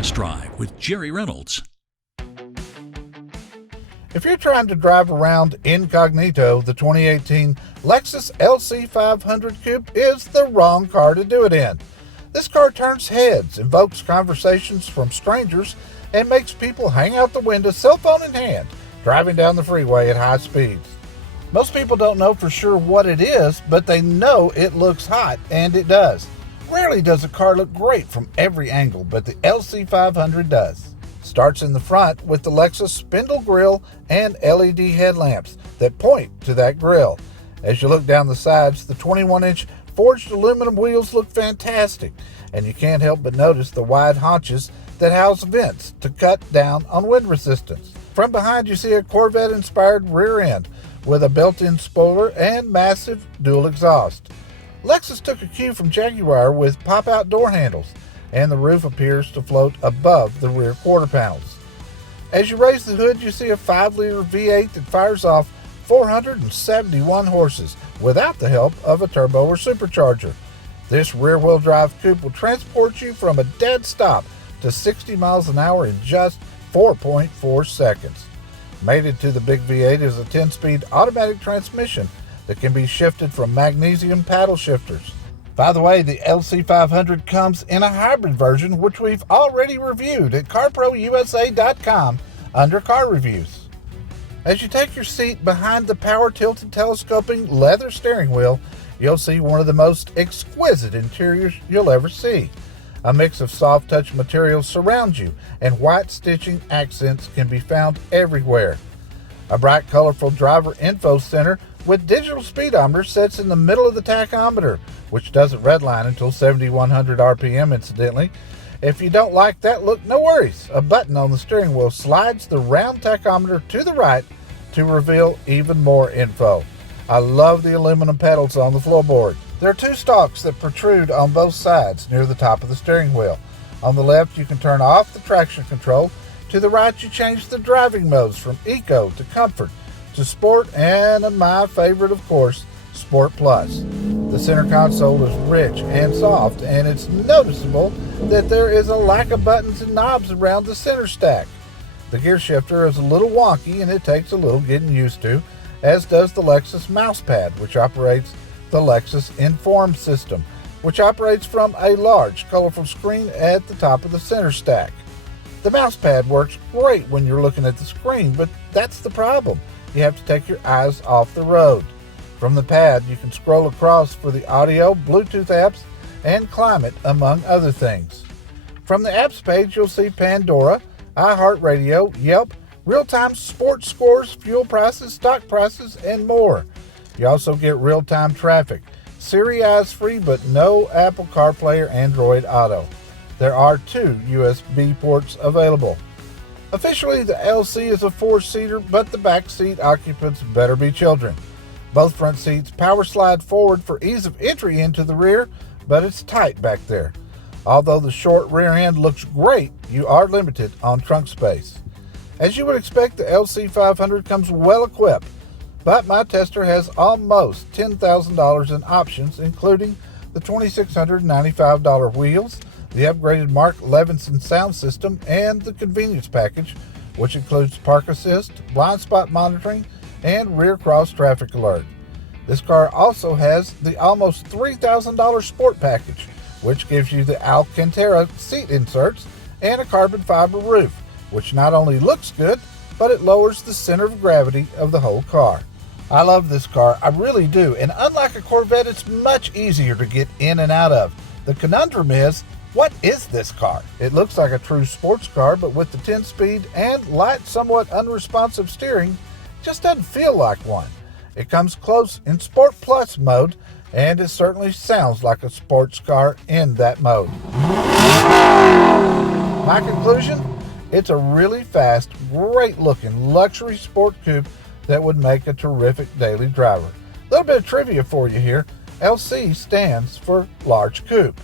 Test Drive with Jerry Reynolds. If you're trying to drive around incognito, the 2018 Lexus LC 500 Coupe is the wrong car to do it in. This car turns heads, invokes conversations from strangers, and makes people hang out the window, cell phone in hand, driving down the freeway at high speeds. Most people don't know for sure what it is, but they know it looks hot, and it does. Rarely does a car look great from every angle, but the LC 500 does. Starts in the front with the Lexus spindle grille and LED headlamps that point to that grille. As you look down the sides, the 21-inch forged aluminum wheels look fantastic, and you can't help but notice the wide haunches that house vents to cut down on wind resistance. From behind, you see a Corvette-inspired rear end with a built-in spoiler and massive dual exhaust. Lexus took a cue from Jaguar with pop-out door handles, and the roof appears to float above the rear quarter panels. As you raise the hood, you see a 5-liter V8 that fires off 471 horses without the help of a turbo or supercharger. This rear-wheel drive coupe will transport you from a dead stop to 60 miles an hour in just 4.4 seconds. Mated to the big V8 is a 10-speed automatic transmission that can be shifted from magnesium paddle shifters. By the way, the LC 500 comes in a hybrid version, which we've already reviewed at carprousa.com under car reviews. As you take your seat behind the power-tilted telescoping leather steering wheel, you'll see one of the most exquisite interiors you'll ever see. A mix of soft-touch materials surrounds you, and white stitching accents can be found everywhere. A bright, colorful driver info center with digital speedometer sits in the middle of the tachometer, which doesn't redline until 7,100 RPM, incidentally. If you don't like that look, no worries. A button on the steering wheel slides the round tachometer to the right to reveal even more info. I love the aluminum pedals on the floorboard. There are two stalks that protrude on both sides near the top of the steering wheel. On the left, you can turn off the traction control. To the right, you change the driving modes from Eco to Comfort to Sport, and my favorite, of course, Sport Plus. The center console is rich and soft, and it's noticeable that there is a lack of buttons and knobs around the center stack. The gear shifter is a little wonky, and it takes a little getting used to, as does the Lexus mousepad, which operates the Lexus Inform system, which operates from a large, colorful screen at the top of the center stack. The mousepad works great when you're looking at the screen, but that's the problem. You have to take your eyes off the road. From the pad, you can scroll across for the audio, Bluetooth apps, and climate, among other things. From the apps page, you'll see Pandora, iHeartRadio, Yelp, real-time sports scores, fuel prices, stock prices, and more. You also get real-time traffic, Siri eyes free, but no Apple CarPlay or Android Auto. There are 2 USB ports available. Officially, the LC is a 4-seater, but the back seat occupants better be children. Both front seats power slide forward for ease of entry into the rear, but it's tight back there. Although the short rear end looks great, you are limited on trunk space. As you would expect, the LC 500 comes well equipped, but my tester has almost $10,000 in options, including the $2,695 wheels, the upgraded Mark Levinson sound system, and the convenience package, which includes park assist, blind spot monitoring, and rear cross traffic alert. This car also has the almost $3,000 sport package, which gives you the Alcantara seat inserts and a carbon fiber roof, which not only looks good, but it lowers the center of gravity of the whole car. I love this car, I really do, and unlike a Corvette, it's much easier to get in and out of. The conundrum is, what is this car? It looks like a true sports car, but with the 10-speed and light, somewhat unresponsive steering, it just doesn't feel like one. It comes close in Sport Plus mode, and it certainly sounds like a sports car in that mode. My conclusion? It's a really fast, great-looking luxury sport coupe that would make a terrific daily driver. A little bit of trivia for you here. LC stands for large coupe.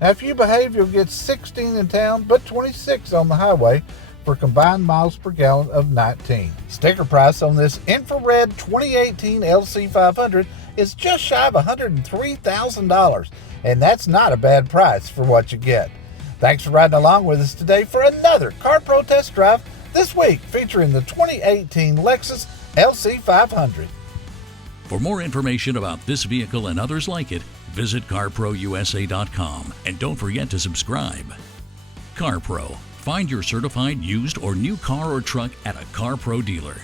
Now, if you behave, you'll get 16 in town, but 26 on the highway for combined miles per gallon of 19. Sticker price on this infrared 2018 LC 500 is just shy of $103,000, and that's not a bad price for what you get. Thanks for riding along with us today for another Car Pro Test Drive, this week featuring the 2018 Lexus LC 500. For more information about this vehicle and others like it, visit carprousa.com and don't forget to subscribe. CarPro. Find your certified used or new car or truck at a CarPro dealer.